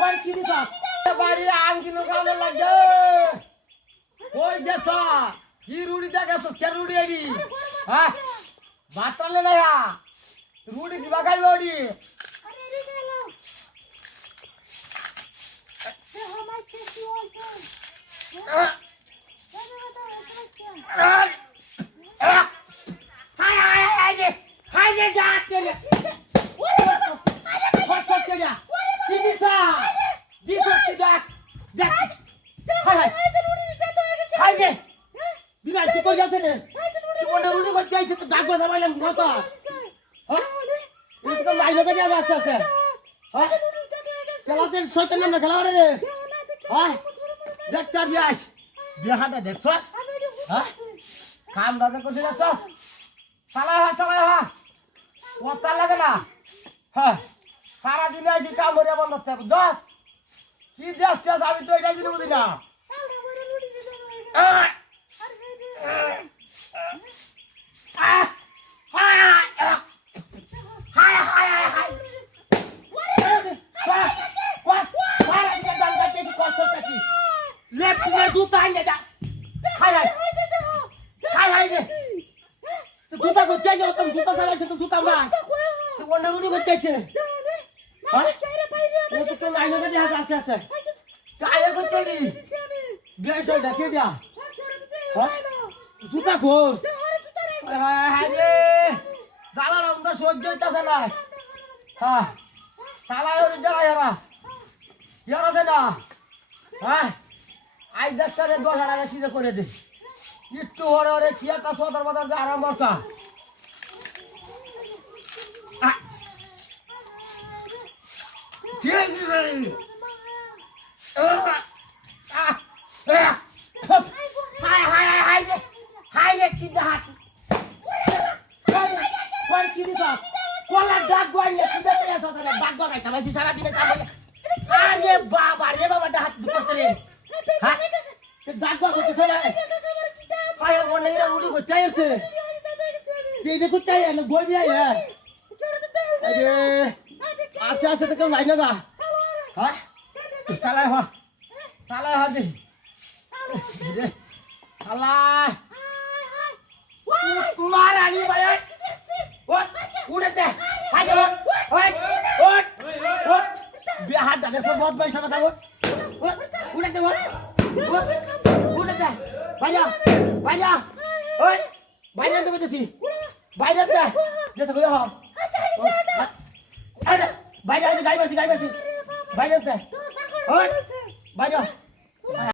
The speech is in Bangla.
কোন কি দিছ বাড়ি আঙ্গিনো কামে লাগে কই গেছ কি রুড়ি দেখাছ কে রুড়ি আইডি হ্যাঁ বাতরালে না রুড়ি দিবা খাইব ওডি আরে রে গেল সে হামাই কেসি হইছে হাই রে যাত কেলে ওরে বাবা আরে ভাই কে কি দিছ দিছ কি দেখ দেখ হাই হাই হাই রে বিনা কি করি আছে রে তুই কোন রুড়ি করতে আইছিস তো ডাক বসা মাইলাম কি হতো হ্যাঁ এই তো লাইনে গিয়ে আসছে আছে হ্যাঁ খেলাতে শয়তান না খেলা রে হ্যাঁ দেখ চার বিয়াস বিয়াহাটা দেখছস হ্যাঁ কাম রাজা করতে যাচ্ছস চালাই হা ওটা লাগে না হ্যাঁ সারা দিন আইছি কাম করে বন্ধ থাকবে দশ কি দেশ দেশ আমি তো এটাই কিনে বুঝি না জুতা আইলে যা হাই হাই হাই হাই রে জুতা করতে আইছে তো জুতা চালাইছে তো জুতা না তুই কোন রুড়ি করতে আইছে হ্যাঁ ও তো তোর লাইনে কাছে হাত আসে আসে কায়ে করতে দি বেশ হই দেখে দিয়া হ্যাঁ জুতা খো হাই হাই রে দালার আমরা সহ্য হইতাছে না হ্যাঁ চালাই ওর জ্বালাই হারা ইয়ার আছে না হ্যাঁ আই দেখছরে 10 টাকা কি করে দে একটু হরে হরে চিয়াটা সদর বদর যা আরাম বর্ষা ঠিক হাই হাই হাই হাই রে কি দাঁত কোন কি দিছ কোলা ডাক গইলে কি দাঁত আছে সারা ডাক গগাইতা ভাই সারা দিনে কাম আরে বাবা ডাক করতে রে হ্যাঁ ডাক গগাইতে সবাই আয় কোন নেই রুড়ি করতে আইছে তুই দেখো তাই না গই আয় আরে আসে আসে তো কেউ নাই না গা হ্যাঁ চালাই হ দে আল্লাহ মারানি ভাই ওট উড়ে দে হাই ওট বিহার দাদা সব বহুত পয়সা কথা ওট উড়ে দে উড়ে দে বাইরা ওই বাইরে তো কইতেছি বাইরে দে যেতে কই হ আরে বাইরে গাই মারছি বাইরে দে ওই বাইরে